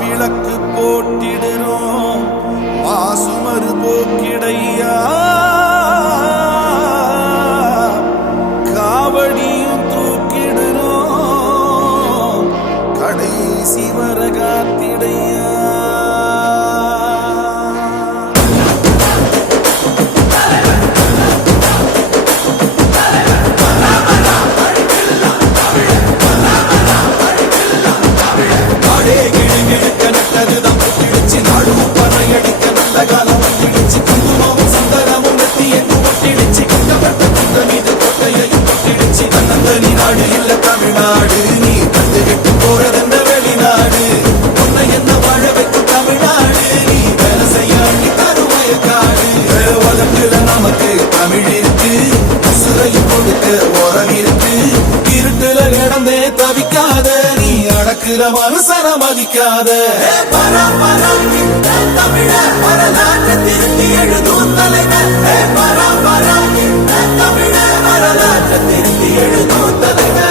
விளக்கு போட்டிடுறோம் மாசுமறு போக்கிடையா காவடியும் தூக்கிடுறோம் கடைசி வரகாத்திடையா தமிழ்நாடு நீ தந்துவிட்டு போறதென்ன வெளிநாடு உன்னை என்ன வாழ வைக்கும் தமிழ்நாடு நீ வேலை செய்ய தருவாய காடு உலகத்துல நமக்கு தமிழ் இருக்கு சுரையும் கொடுக்க உரம் இருக்கு இருட்டுல கிடந்தே தவிக்காத நீ அடக்குற மனுஷன மதிக்காத தமிழ வரலாற்று திருத்தி எழுதும் தலைவர் தமிழ வரலாற்று திருத்தி எழுதும் தலைவர்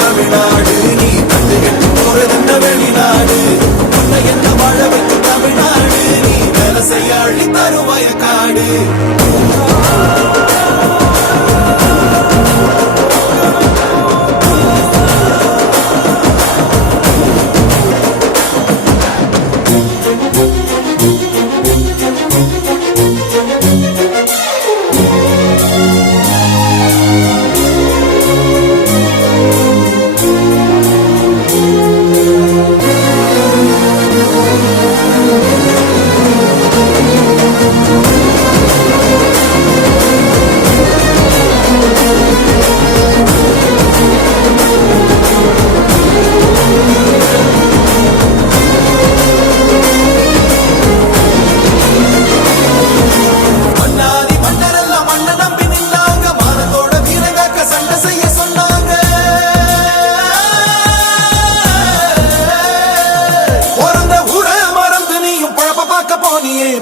தமிழ்நாடு நீ தந்துவிட்டு போறதென்ன வெளிநாடு உன்னை என்ன வாழ வைக்கும் தமிழ்நாடு நீ வேலை செய்ய அள்ளி தருவாய காடு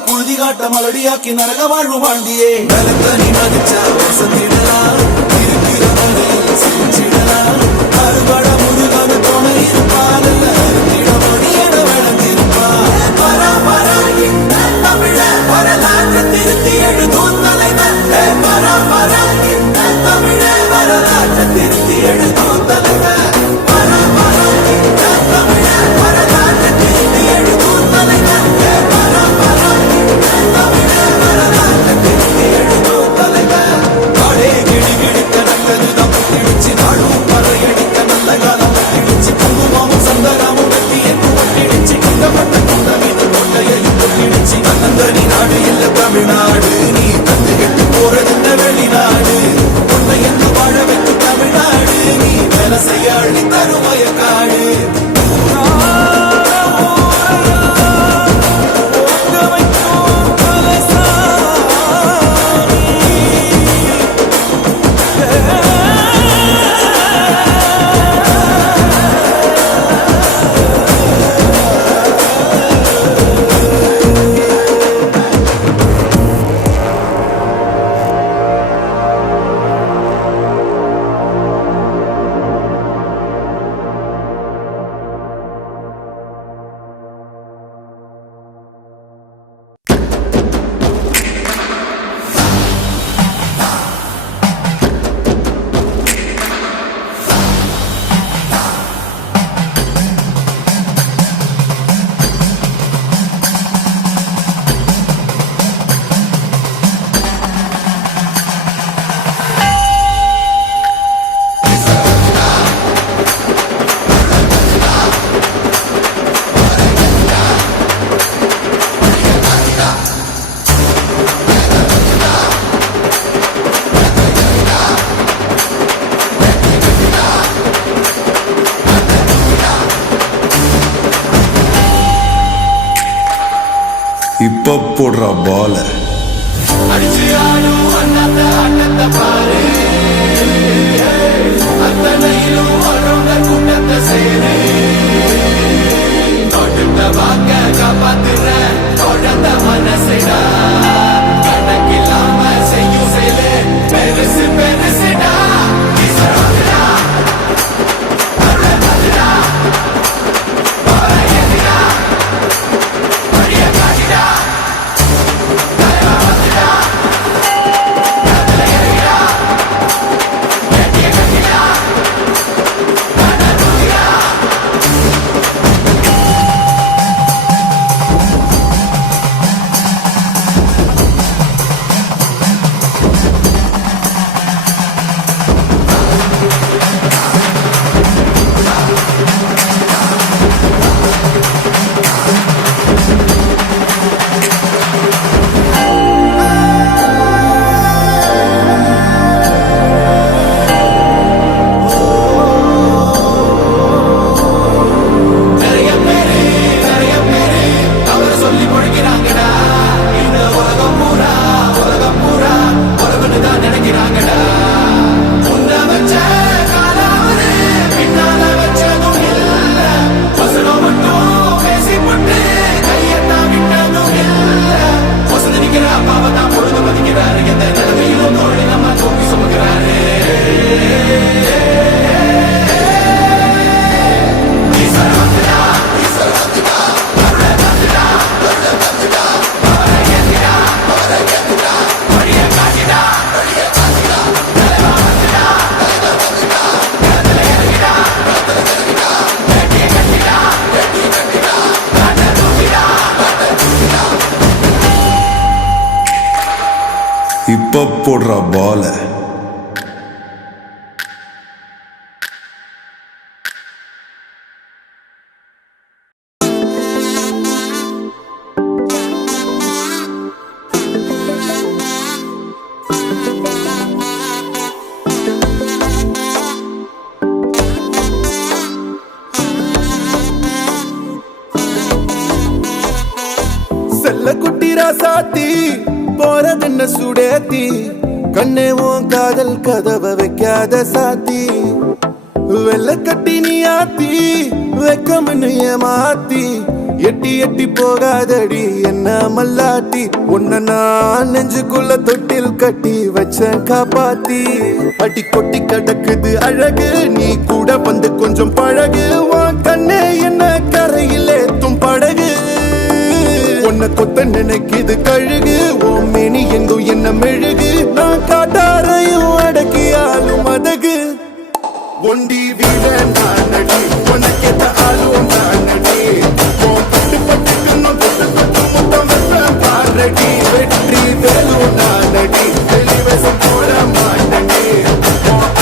புழுதி காட்ட மலடியாக்கி நரக வாழ்வு வாழ்ந்தியே நலத்தனி மதிச்சா வசந்திடலாம் இருக்கிற வரையில் சிரிச்சிடலாம் அறுபட முருகனு துணை இருப்பால் அருந்திடமணி என விளந்திருப்பார் தமிழ வரலாற்று திருத்தி எழுதும் தலைவர் தமிழ வரலாற்று திருத்தி எழுதும் தலைவர் தமிழ்நாடு இல்ல தமிழ்நாடு நீ வச்சு ஆடும் அண்ணாத்த ஆட்டத்தை பாரு அத்தனையிலும் வர்றவங்க கூட்டத்தை சேரு தொட்டுட்ட வாக்க காப்பாத்துற குழந்த மனசுடா கணக்கில்லாம செய்யும் செயலு பெருசு பெருசுடா இப்ப போடுற பால செல்ல குட்டி ராசாத்தி போறதென்ன சுடேத்தி கண்ணே உன் காதல் கதவை வைக்காத சாத்தி வெள்ள கட்டி நீ ஆத்தி வெக்கம்னு ஏமாத்தி எட்டி எட்டி போகாதடி என்ன மல்லாட்டி உன்ன நான் நெஞ்சுக்குள்ள தொட்டில் கட்டி வச்ச காப்பாத்தி அடி கொட்டி கிடக்குது அழகு நீ கூட வந்து கொஞ்சம் பழகு உன் கண்ணே என்ன கரையில் ஏத்தும் படகு உன்னை கொத்த நினைக்குது கழுகு ஓ மேனி எங்கும் என்ன மெழுகு நான் காட்டாரையும் அடக்கியாலும் அதகு ஒண்டி வீட நானடி உனக்கேத்த ஆளும் நானடி பட்டு பட்டுக்கணும் தொட்டு தொட்டு முத்தம் பாரடி வெற்றி வேலும் நானடி வெளிவசம் போட மாட்டடி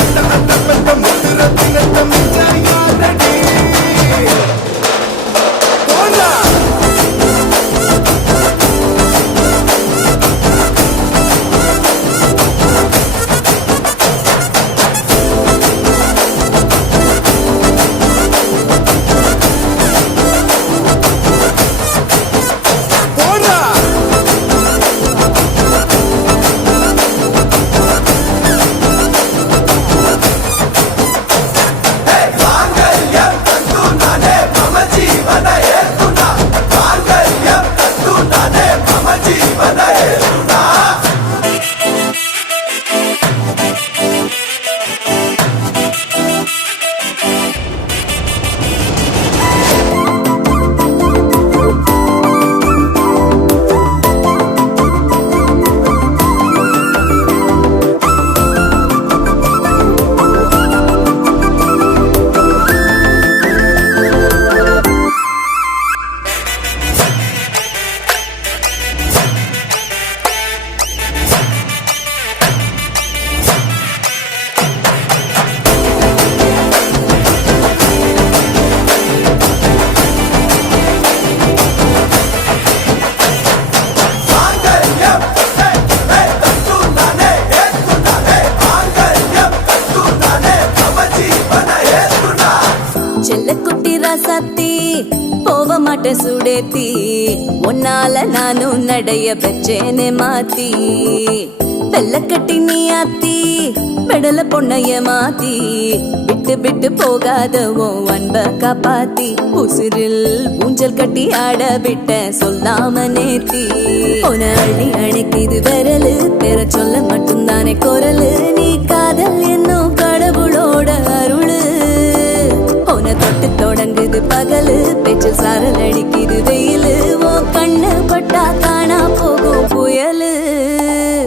அந்த அந்த பத்த முத்துரத்தினத்த மிச்ச யாரடி போனா செல்ல குட்டி ராசாத்தி போக மாட்ட சுடேத்தி ஒன்னா உன்னால நானும் நடைய பெற்றேனே மாத்தி வெள்ள கட்டி நீ ஆத்தி பெடல பொண்ணைய மாத்தி விட்டு விட்டு போகாத உன் அன்ப காப்பாத்தி உசிரில் ஊஞ்சல் கட்டி ஆட விட்ட சொல்லாம நேத்தி உன அள்ளி அணைக்குது விரலு பெற சொல்ல மட்டும்தானே குரலு நீ காதல் என்னும் கடவுளோட அருளு உன தொட்டு தொடங்குது பகலு பேச்சில் சாரல் அடிக்குது வெயிலு உன் கண்ணு பட்டா காணா போகும் புயலு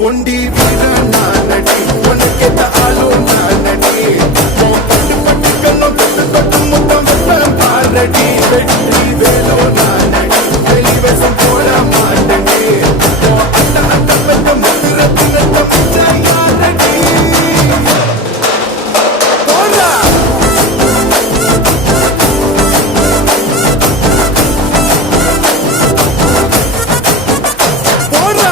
ஒண்டி வீரன் நானடி உனக்கேத்த ஆளும் நானடி பட்டு பட்டு கண்ணம் தொட்டு தொட்டு முத்தம் வெப்பம் பாரடி வெற்றி வேலோ நானடி வெளிவேசம் போட மாட்டடி அட்ட அட்ட பெற்ற முத்திரத்தினத்த முச்சாயாரடி போடா போடா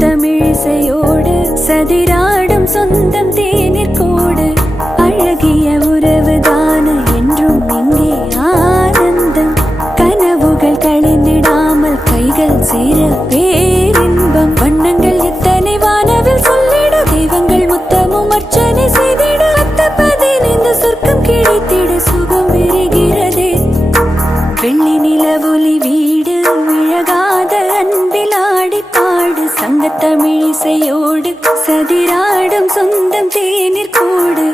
தமிழிசையோடு சதிராடும் சொந்தம் தேநீர் கோடு அழகிய உறவுதான என்றும் இங்கே ஆனந்தம் கனவுகள் களைந்திடாமல் கைகள் சேர பேரின்பம் வண்ணங்கள் எத்தனை வானவில் சொல்லிட தெய்வங்கள் முத்தமும் அர்ச்சனை செய்திட அத்தப்பதின் இந்த சொர்க்கம் கிடைத்திட சுகம் விரிகிறதே வெள்ளி நிலவொலி வீடு விழகாத அன்பில் ஆடி பாடு சங்க தமிழிசையோடு சதிராடும் சொந்தம் தேநீர் கூடு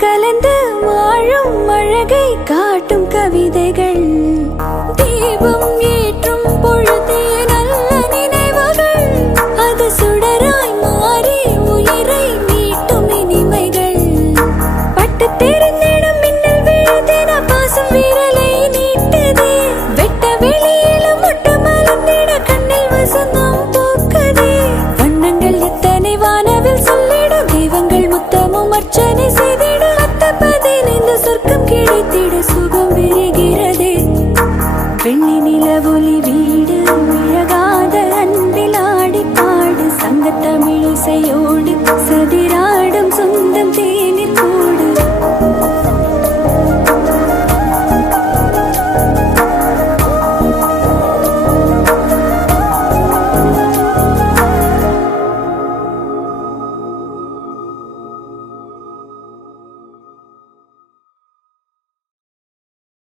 கலந்து வாழும் அழகை காட்டும் கவிதைகள் தீபம் ஏற்றும் பொழுதே நல்ல நினைவுகள் அது சுடராய் மாறி உயிரை மீட்டும் இனிமைகள் பட்டு தெரிந்திடும் மின்னல் விழுதின பாசம் விரலை நீட்டதே வெட்ட வெளியிலும் முட்டு மலர்ந்திட கண்ணில் வசந்தம் பூக்கதே வண்ணங்கள் எத்தனை வானவில் சொல்லிட தெய்வங்கள் முத்தமும் அர்ச்சனை செய்திட சொர்க்கம் கிடைத்திட சுகம் விரிகிறதே வெள்ளி நிலவொலி வீடு விழகாத அன்பில் ஆடி பாடு சங்க தமிழிசையோடு சதிரா